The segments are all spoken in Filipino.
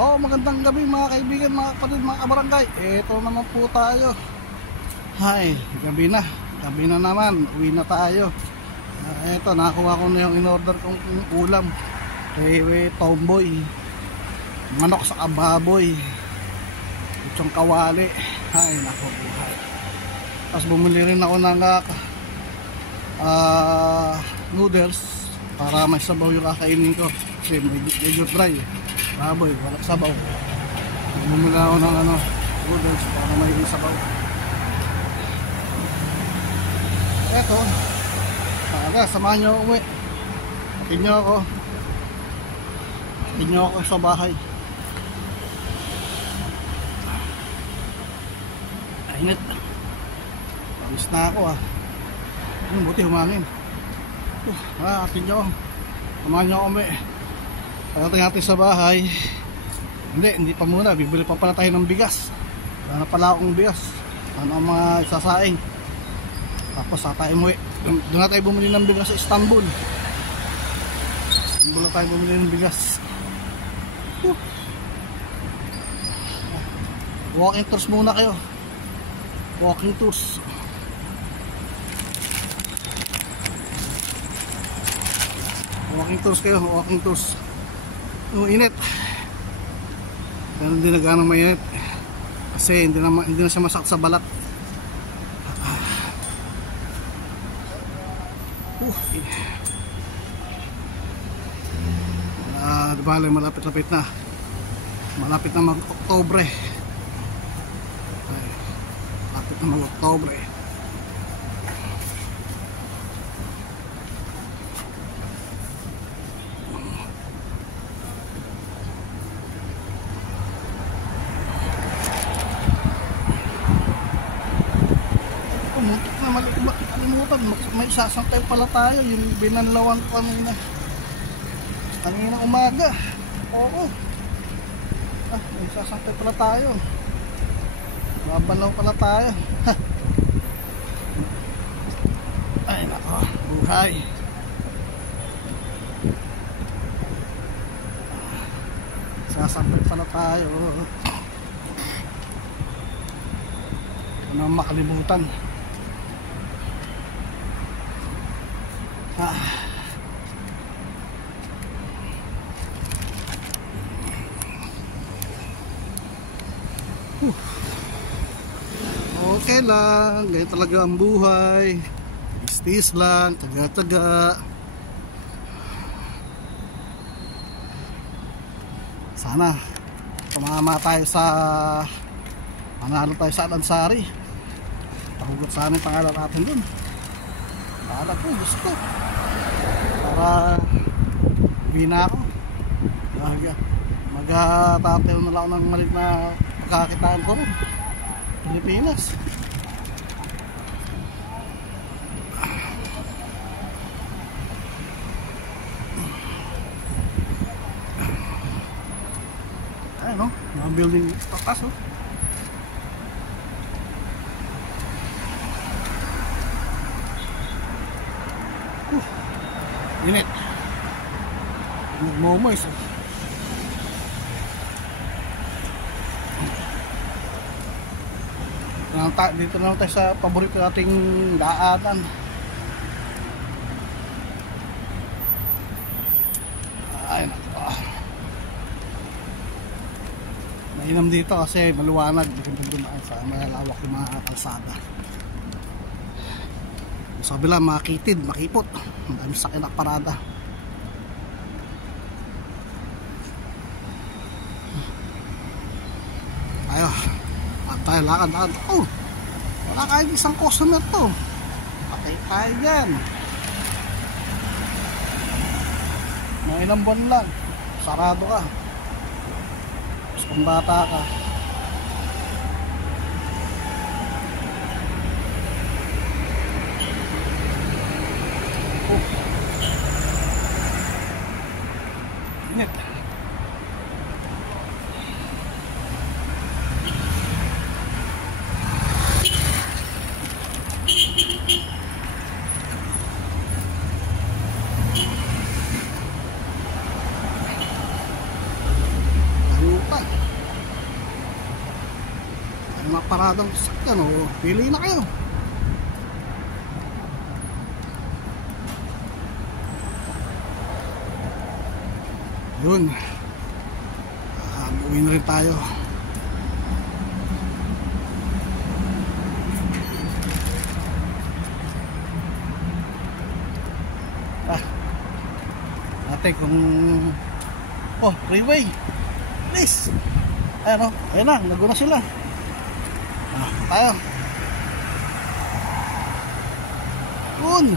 Magandang gabi mga kaibigan, mga kapatid, mga kabarangay. Ito naman po tayo. Hay, gabi na naman, uwi na tayo. Ito, nakakuha ko na yung in-order kong ulam kay Tomboy. Manok sa kababoy, itong kawali. Hay, naku buhay. Tapos bumili rin ako ng noodles para may sabaw yung kakainin ko kasi medyo dry. Baboy, wala sabaw. Bumili ako ng noodles para may sabaw. Eto, samahan nyo ako uwi. Atin nyo ako sa bahay. Init. Pawis na ako buti humangin. Atin nyo. Samahan nyo ako uwi. Pagdating natin sa bahay. Hindi pa muna. Bibili pa pala tayo ng bigas. Wala na pala akong bigas. Ano ang mga isasaing. Tapos tayo umuwi. Doon na tayo bumili ng bigas sa Istanbul. Istanbul na tayo bumili ng bigas. Walking tours muna kayo. Walking tours. Walking tours kayo. Walking tours. Init. Pero hindi na ganong mainit. Kasi hindi na siya masakit sa balat. Bale, malapit na. Malapit na mag-Oktobre. Malapit na mag-Oktobre. Muntik na malimutan. May sasantay pala tayo. Yung binanlawan ko kanina umaga. Oo. May sasantay pala tayo. Babalaw pala tayo. Ay nako, buhay. Sasantay pala tayo. Huwag na makalimutan. Okay lang, ganyan talaga ang buhay. Istis lang, taga-taga. Sana tumama tayo sa manalo tayo sa Alansari. Pahugot sana yung pangalan natin dun. Para po, gusto para bina ako. Magtatayo na lang ng malit na pagkakitaan ko rin Pilipinas. Ayun mga building takas init. Nagmomoys dito na tayo sa paborito nating daanan. Ay nako, mainam dito kasi maluwanag. Dito dumaan sa malalawak yung mga kalsada. Sa kabila makitid, makipot. Ang dami sakyan at parada. Tayo lakad. Wala kahit isang customer to. Patay tayo dyan. Mga ilang buwan lang sarado ka. Tapos kung bata ka init. Ang mga paradang sakyan, oh, pili na kayo. Yun, uwi na rin tayo. Ate kung freeway please, ayan o, ayan na, naguna sila. Tayo yun.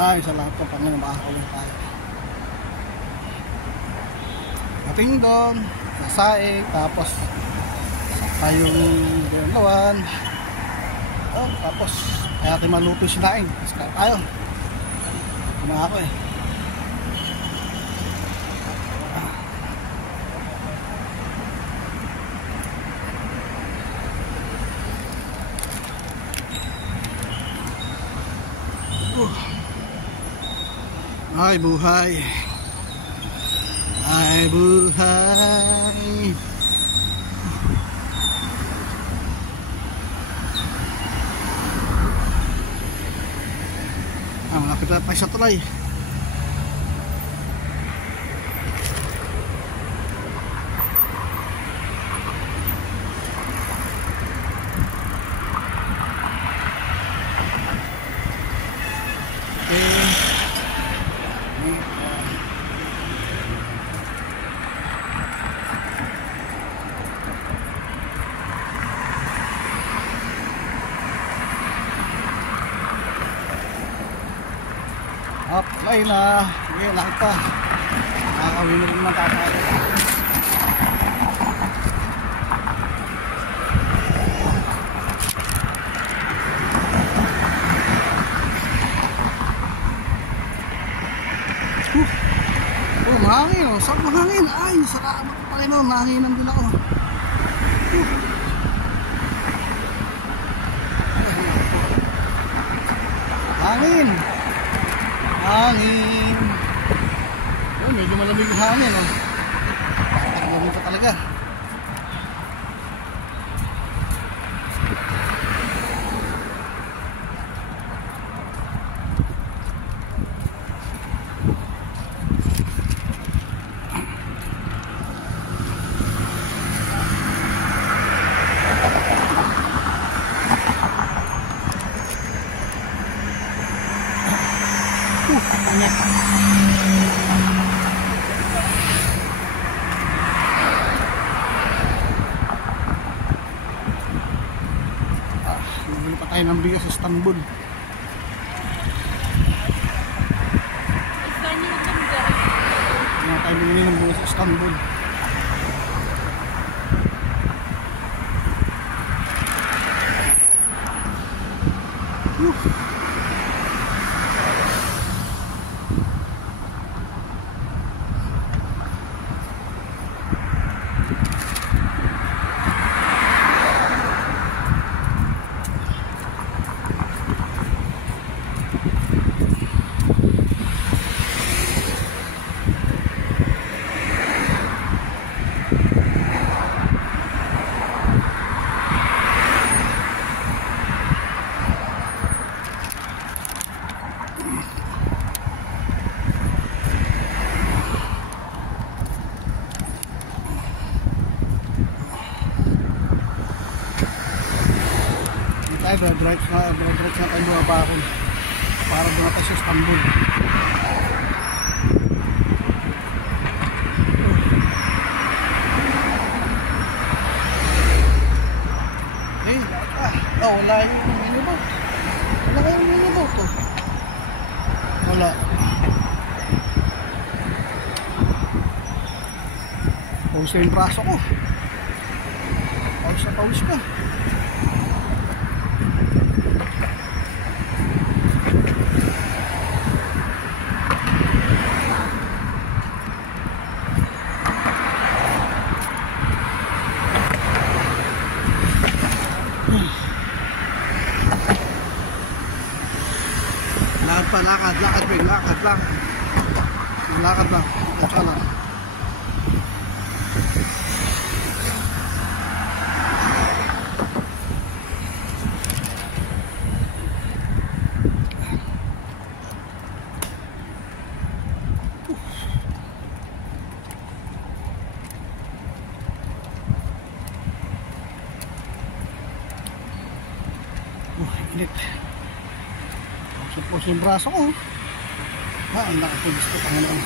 Ay, sa lahat ng Panginoon makakakulit tayo. Ating doon sa saing, tapos tayong galawan. Tapos kaya natin maluto yung sinaing. Tapos tayo kumain ako eh. Ay buhay, ay buhay. Malapit na tayo sa tulay. Ay na, ngayon lakit pa. Nakakawin na rin naman tayo. Mahangin oh, sarap mahangin. Ay, salamat po Panginoon, nahanginan din ako. Hangin. Hangin. Oh, medyo malamig yung hangin oh. Malamig ka talaga. Nabili pa tayo ng bigas sa Istanbul. Tayo bumili ng bigas sa Istanbul. Drive na tayo bumaba ako para dumata sa Istanbul. Wala yung miniboat. Wala kayong miniboat oh. Wala. Pawis na yung braso ko. Pawis na pawis ka. Lakad Grabe, lakad lang. Lakad lang. Lakad lang. Init. Pusip yung braso ko. Ang nakatulis ko. Panginoon.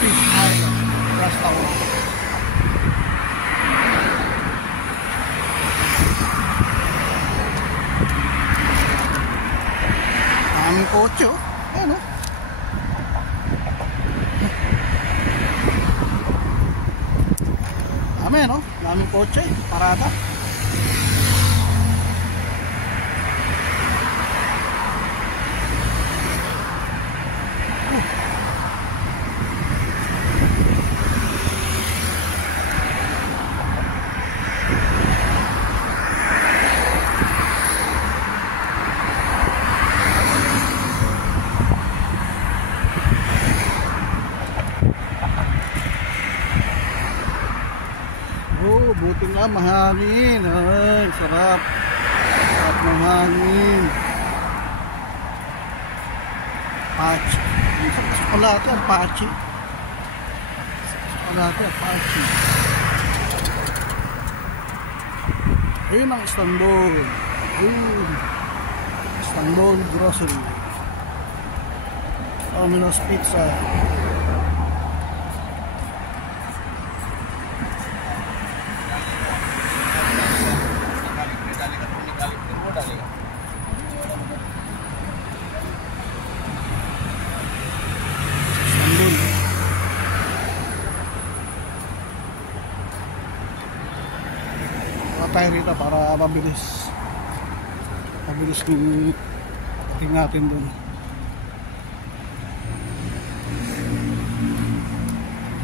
Fish Island. Restaurant. Aming kotse oh. Ayan oh. Dami no? Daming kotse, parada. Oh, buti nga mahangin. Ay, sarap. Sarap ng hangin. Pachi. Sa chocolate ang pachi. Sa chocolate ang pachi. Ayun ang Istanbul. Ayun. Istanbul Grocery. Domino's Pizza. Tayo rito para mabilis yung ating natin dun.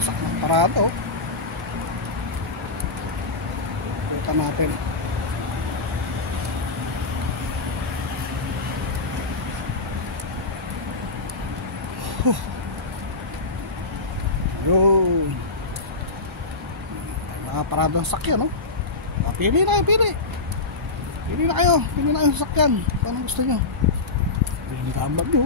Sak ng parado kita natin. Yun, nakaparado ang sakyan no? Pili na kayo, pili na kayo ng sasakyan. Anong gusto nyo? Pili ka ang bag nyo.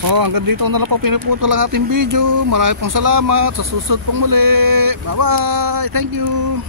So hanggang dito na lang po piniputol ang ating video. Maraming pong salamat. Sa susunod pong muli. Bye bye. Thank you.